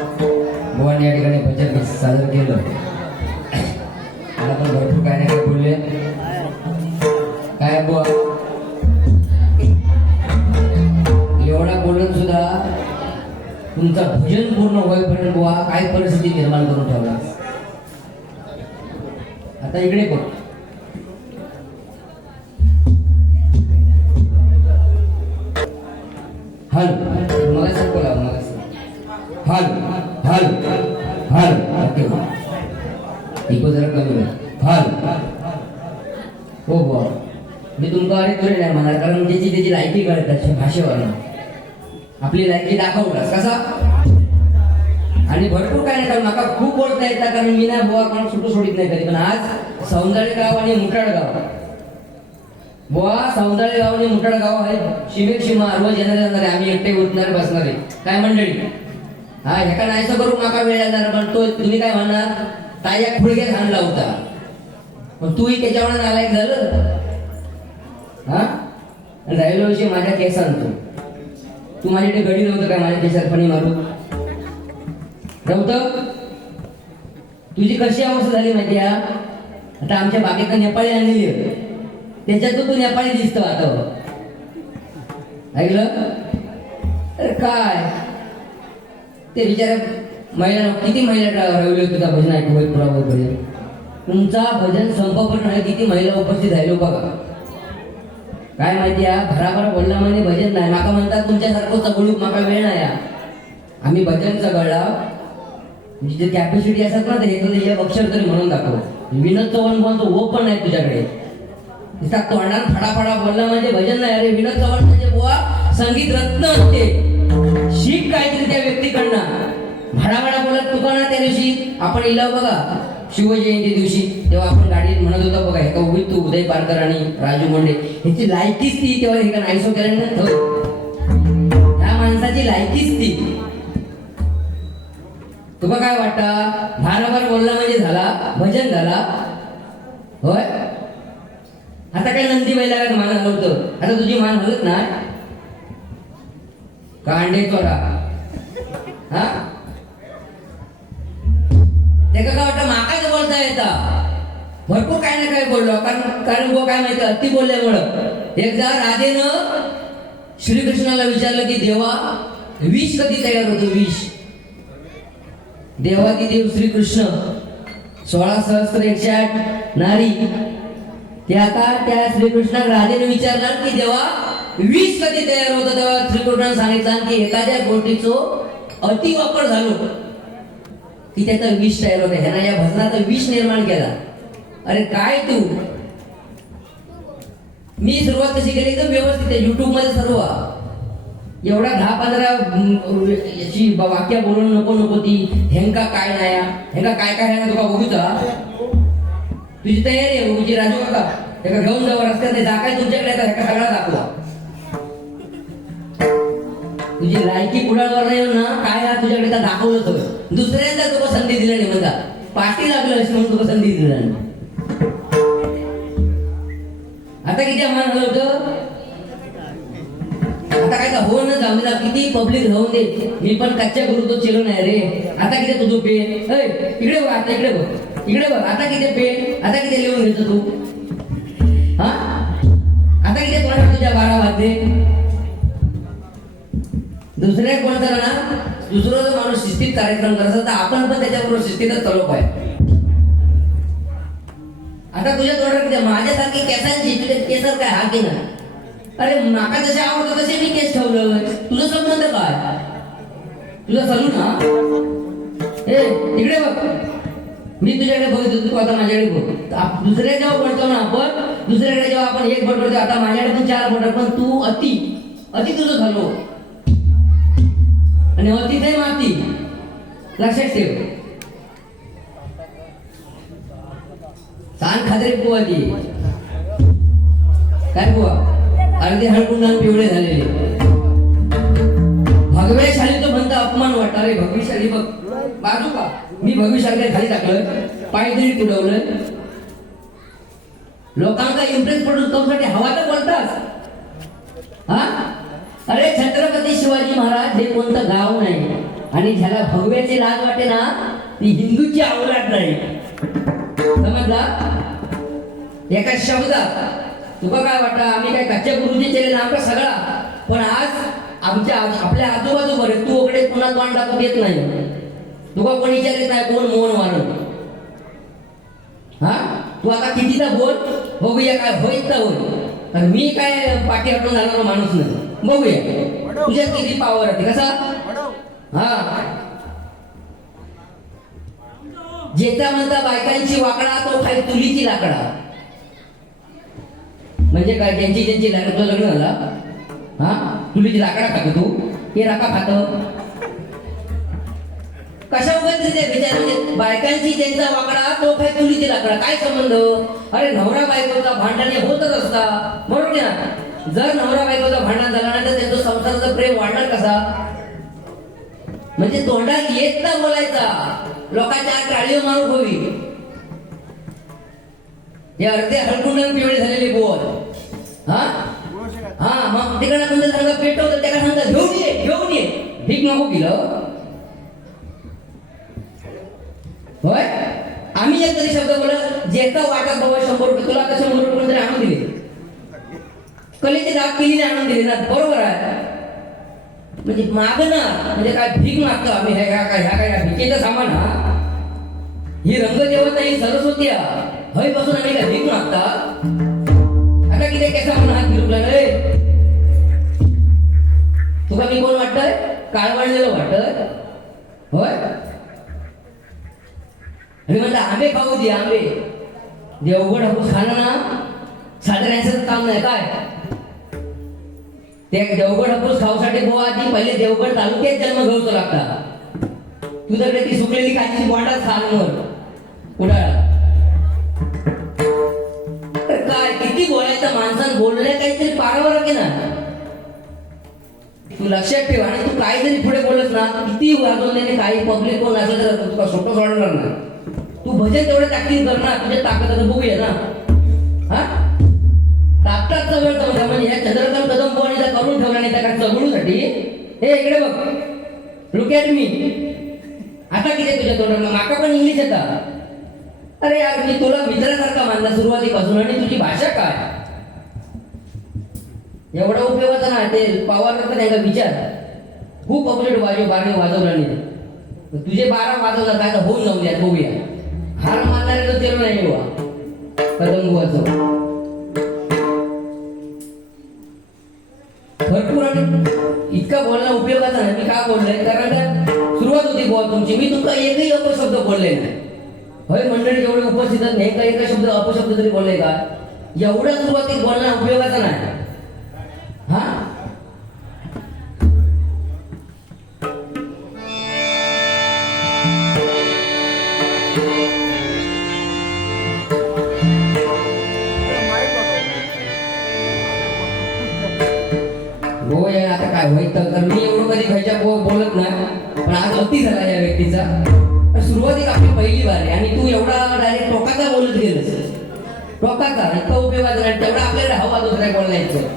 भगवान या ठिकाणी भजन सादर केलं. मला पण भरपूर काय नाही बोलले. काय बुवा? एवढा बोलून सुद्धा तुमचं भजन पूर्ण होईपर्यंत बुवा काय परिस्थिती निर्माण करून ठेवला? आता इकडे बघ. हॅलो मगाशी बोला मगाशी हल हल हल ओके इको जरा कमी होईल हल हो बुवा मी तुमका अरे तुरे नाही म्हणणार कारण त्याची त्याची लायकी कळत त्याच्या भाषेवरनं. आपली लायकी दाखवलास कसा? आणि भरपूर काय नाही कारण मला खूप बोलता येतात कारण मी ना बुवा कोण सुटू सोडित नाही कधी पण आज सौंदर्य गाव आणि मुठाड गाव बुवा सौंदर्य गाव आणि मुठाड गाव आहे शिमेक शिमा रोज येणारे जाणारे आम्ही एकटे उठणारे बसणारे. काय मंडळी? हा ह्याका नाहीसं करून माका वेळ येणार पण तो तुम्ही काय म्हणणार? ताया खुळग्यात हाणला होता पण तूही त्याच्यावर नालायक झालं. हा? आणि राहिलो माझ्या केस आणतो तू माझ्याकडे घडी नव्हतं काय माझ्या केसात फणी मारू? नव्हतं? तुझी कशी अवस्था झाली माहिती हा आता आमच्या बागेत नेपाळी आणलेली त्याच्यात तू नेपाळी दिसतो आता. ऐकलं? अरे काय? ते बिचारा महिला किती महिला राहिली होती का भजन ऐकू पुरावर भजन तुमचा भजन संपपर्यंत किती महिला उपस्थित राहिलो हो बघा. काय माहिती आहे? भराभर बोलला म्हणजे भजन नाही. माका म्हणतात तुमच्यासारखं चगळूक माका वेळ नाही आम्ही भजन चगळला जिथे कॅपॅसिटी असतात ना हे तुला एक अक्षर तरी म्हणून दाखव. म्हणजे विनोद चव्हाण बोलतो ओ हो पण नाही तुझ्याकडे. तिचा तोंडात फडाफडा बोलला म्हणजे भजन नाही. अरे विनोद चव्हाण म्हणजे बुवा संगीत रत्न असते शिक काहीतरी त्या व्यक्तीकडनं. भडाभडा बोलत तुका ना त्या दिवशी? आपण इलाव बघा. शिवजयंती दिवशी तेव्हा आपण गाडीत म्हणत होता बघा एका उभी तू उदय पारकर आणि राजू मुंडे ह्याची लायकीच ती तेव्हा हे का नाहीसो केल्यानंतर त्या माणसाची लायकीच ती. तुका काय वाटतं? भारभर बोलला म्हणजे झाला भजन झाला? होय? आता काय नंदी बैलाला मान हलवतं आता तुझी मान हलत ना कांडे चोरा. हा? त्याका काय वाटतं? माकाच भरपूर काय ना काय बोललो. कारण कारण गो काय माहिती अति बोलल्यामुळं. एकदा राधेनं श्रीकृष्णाला विचारलं की देवा विष कधी तयार होतो विष? देवादी देव श्रीकृष्ण सोळा सहस्त्र एकशे आठ नारी. ते आता त्या श्रीकृष्णाक राधेने विचारणार की देवा विष कधी तयार होतं? तेव्हा श्रीकृष्णाने सांगितलं की एखाद्या गोष्टीचो अति वापर झालो. की त्याचा विष तयार होतं ह्यानं या भजनाचा विष निर्माण केला. अरे काय तू? मी सुरुवात कशी केली? एकदम व्यवस्थित आहे. युट्यूबमध्ये सर्व. एवढा दहा पंधरा याची वाक्य बोलून नको नको ती. हेंका काय नाही हेंका काय काय नाही ना तुका बघूचा. तुझी तयारी आहे बघूची. राजू काका एका घेऊन जावं रस्त्यात. जा तुमच्याकडे आता एका सगळा दाखवा. तुझी लायकी कुडाळवर नाही ना काय ना तुझ्याकडे तर दाखवलं तर. दुसऱ्यांदा तुका संधी दिली नाही म्हणता. पाठी लागलं अशी म्हणून तुका संधी दिली नाही. आता किती आम्हाला होतं? आता काय का हो ना जाऊ दे किती पब्लिक राहून दे. मी पण कच्च्या गुरु तो चिरो नाही रे. आता किती तुझं पेन ऐ, इकडे बघ आता इकडे बघ. इकडे बघ आता किती पेन आता किती लिहून घेतो तू? हा? आता किती तुला तुझ्या बारा वाजते दुसऱ्या कोणता ना दुसरं जो माणूस शिस्तीत कार्यक्रम करत असेल तर आपण पण त्याच्याबरोबर शिस्तीतच चालू पाहिजे. आता तुझ्या तोंडात किती माझ्यासारखी केसांची तुझे केस काय? हा की ना अरे माका जसे आवडतं तसे मी केस ठेवलं. तुझं संबंध काय? तुझा चालू ना? ए इकडे बघ. मी तुझ्याकडे बघत तू आता माझ्याकडे बघ. दुसऱ्या जेव्हा बोलतो ना आपण दुसऱ्याकडे जेव्हा आपण एक बोट आता माझ्याकडे पण चार बोट पण तू अति अति तुझं झालो. आणि अतिथे माती लक्षात ठेव. सांग खात्री बुवा ती. काय बुवा अर्धे हळकून पिवळे झालेले. भगवेशाली तो म्हणता अपमान वाटणार रे भगविशाली बघ. बाजू का मी भविष्याकडे खाली टाकलं. पाय तरी तुडवलं. लोकांना इम्प्रेस पडून तुमच्यासाठी हवा तर बोलतास हा अरे छत्रपती शिवाजी महाराज हे कोणतं गाव नाही. आणि ज्याला भगव्याची लाज वाटे ना ती हिंदूची आवलाद नाही. समजला? एका शब्दात तुका काय वाटतं? आम्ही काय कच्च्या गुरुजी केले ना आमचा सगळा. पण आज आमच्या आपल्या आजूबाजू बरे तू वगैरे कुणा तोंड दाखवू देत नाही. तुका कोण विचारित नाही कोण मोहन मानत हा? तू आता कितीचा बोल बघूया काय होईल तर होईल. तर मी काय पाठी हटून जाणारा माणूस नाही. बघूया. तुझ्यात किती पावर आहे कसा? हा. जेचा म्हणता बायकांची वाकडा तो खाली तुलीची लाकडा. म्हणजे काय? ज्यांची ज्यांची लग्न तुझं लग्न झाला? हा? तुलीची लाकडा खातो तू? हे राखा खातो. कशा म्हणजे बायकांची ज्यांचा वाकडा तो काय तुलीची लाकडा. काय संबंध? अरे नवरा बायकोचा भांडण होतच असता. बरोबर ना जर नवरा बायकोचा भांडण झाला नाही तर त्यांचं संसाराचं प्रेम वाढणार कसा? म्हणजे तोंडात येत ना बोलायचा. लोकांच्या आत टाळीव मारून होवी हे अर्धे हलकुंडन पिवळे झालेले बोल हा? हा मग तिकडे तुमचं सांगा पेटवतं त्याला सांगा घेऊन ये घेऊन ये. भीक नको केलं होय? आम्ही एक तरी शब्द बोला जेचा वाटत बाबा शंभर रुपये तुला आता शंभर रुपये तरी आणून दिले? कलेचे दाग केली आणून दिले ना बरोबर आहे. म्हणजे मागणार म्हणजे काय भीक मागतो आम्ही हे काय काय ह्या काय ह्या भिकेचं सामान हा? ही रंगदेवता ही सरस्वती हा. हय बसून आम्ही काय भीक मागता? आता किती कसा म्हणून हात फिरवला रे तुका मी कोण वाटतंय? काळवळलेलं वाटत होय? आणि म्हणलं आंबे खाऊ दे आंबे. देवगड हापूस खाणं ना साधण्याचं काम नाही काय? ते देवगड हापूस खाऊसाठी गोवा आधी पहिले देवगड तालुक्यात जन्म घेऊचो लागता. तुझ्याकडे ती सुकलेली काची बोंडा खानवर उडाळा तर काय किती बोलायचं माणसानं? बोलले काहीतरी पारावर की ना. तू लक्षात ठेव आणि तू काय जरी पुढे बोलत ना किती वाजवल्याने काही पब्लिक कोण असेल तर तुला सोटं सोडणार ना तू भजन तेवढे ताकदीन कर ना तुझ्या ताकद बघूया ना. हा? ताकदाचा वेळ समजा म्हणजे ह्या चंद्रकांत ठेवला हे इकडे बघ. लुक ॲट मी आता किती तुझ्या तोंडाला? माका पण इंग्लिश येतात. अरे यार मी तुला मित्रासारखा मानला सुरुवातीपासून आणि तुझी भाषा काय? एवढा उपयोगाचा ना ते पवार तर त्यांना विचार. खूप अपडेट वाजव बारा वाजवला नाही. तुझे बारा वाजवला काय होऊन जाऊ द्या बघूया हार मानणारे तर तेल नाही बुवा कदम बुवाचं भरपूर आणि इतका बोलणं उपयोगाचा नाही मी का बोललोय कारण का? सुरुवात होती बुवा तुमची. मी तुमचा एकही अपशब्द बोलले नाही. होय मंडळी जेवढे उपस्थित नाही का एका शब्द अपशब्द तरी बोलले का? एवढ्या सुरुवातीत बोलणं आपली आहे. आणि तू एवढा डायरेक्ट टोकाचा बोलत गेलस टोकाचा इतका उपयोगात नाही तेवढा आपल्याला हवा दुसऱ्या बोलायचं.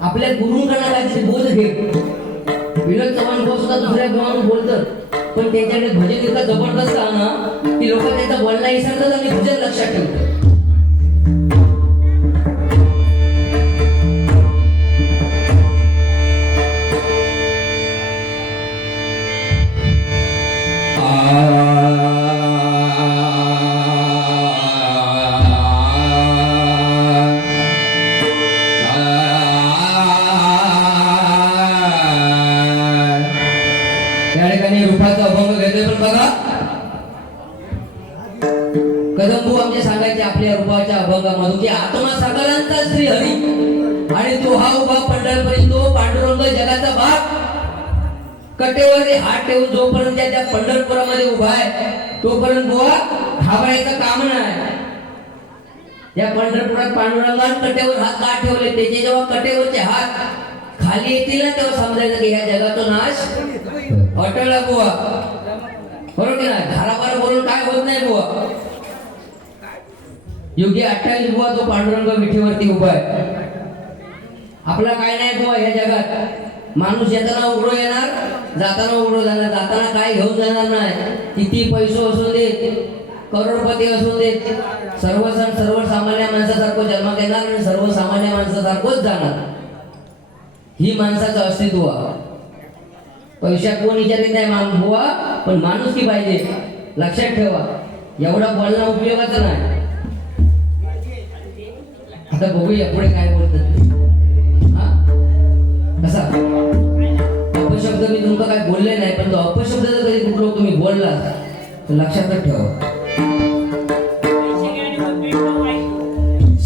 आपल्या गुरुंकडनं काहीतरी बोध घे. विनोद चव्हाण भाऊ सुद्धा दुसऱ्या गावात बोलतात पण त्यांच्याकडे भजन इतका जबरदस्त आहे ना की लोक त्यांचा बोलणं विसरतात आणि भजन लक्षात ठेवतात. रूपाच्या अभंगामधून की आत्मा सकलांचा श्री हरी. आणि तो हा उभा पंढरपुरी तो पांडुरंग जगाचा बाप कटेवर हात ठेवून जोपर्यंत त्या पंढरपुरामध्ये उभा आहे तोपर्यंत बुवा घाबरायचं काम नाही. या पंढरपुरात पांडुरंगात कटेवर हात का ठेवले? त्याचे जेव्हा कटेवरचे हात खाली येतील ना तेव्हा समजायचं की ह्या जगाचा नाश अटळला बुवा बरोबर ना घराबार बोलून काय होत नाही बुवा योगी अठ्ठावीस बुवा तो पांडुरंग मिठीवरती उभा आहे. आपला काय नाही बुवा या जगात. माणूस येताना उघडो येणार जाताना उघडो जाणार. जाताना काय घेऊन जाणार नाही. किती पैसे असू देत करोडपती असू देत. सर्व सण सर्वसामान्य माणसासारखं जन्म घेणार आणि सर्वसामान्य माणसासारखंच जाणार. ही माणसाचं अस्तित्व. पैशात कोण विचारित नाही माणूस बुवा पण माणूस की पाहिजे? लक्षात ठेवा. एवढा बोलणं उपयोगाचं नाही. आता बघूया पुढे काय बोलतात हा? कसा? अपशब्द मी तुमका काय बोलले नाही पण तो अपशब्द जर कधी कुठलो तुम्ही बोलला तर लक्षातच ठेवा.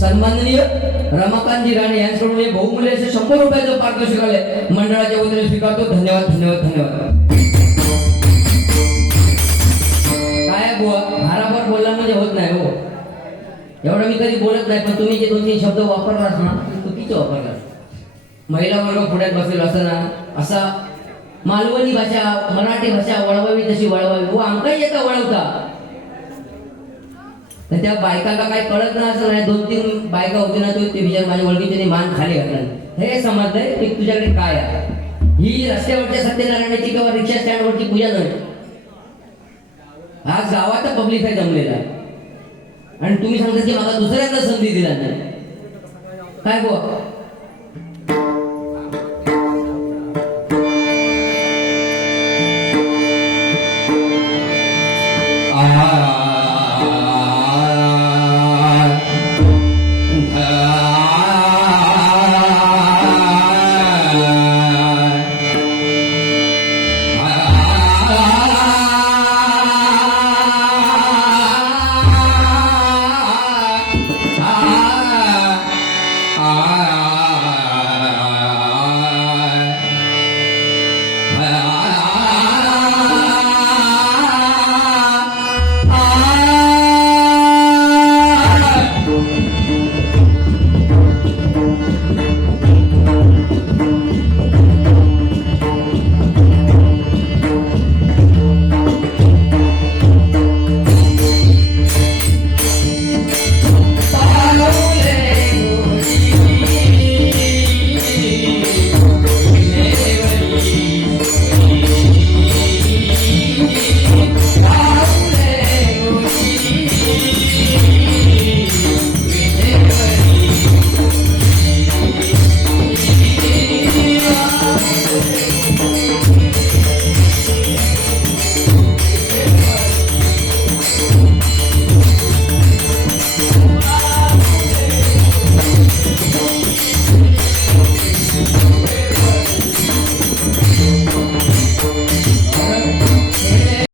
सन्माननीय रमाकांतजी राणे यांच्याकडून हे बहुमूल्य असे शंभर रुपयाचं पारितोषिक आले मंडळाच्या वतीने स्वीकारतो. धन्यवाद धन्यवाद धन्यवाद. कधी बोलत नाही पण तुम्ही जे दोन तीन शब्द वापरलास ना ते चुकीचे वापरलास महिला वर्ग पुढ्यात बसेल असताना असा मालवणी भाषा मराठी भाषा वळवावी तशी वळवावी. हो, व आमकाही येता वळवता. तर त्या बायकाला काही कळत नाही असं नाही. दोन तीन बायका होती ना तो ते विचार माझ्या ओळखीचे मान खाली घातला. हे समजलंय की तुझ्याकडे काय आहे? ही रस्त्यावरच्या सत्यनारायणाची किंवा रिक्षा स्टँडवरची पूजा नाही आज गावाचा पब्लिक आहे जमलेला. आणि तुम्ही सांगता की मला दुसऱ्यांदा संधी दिला नाही. काय बुवा?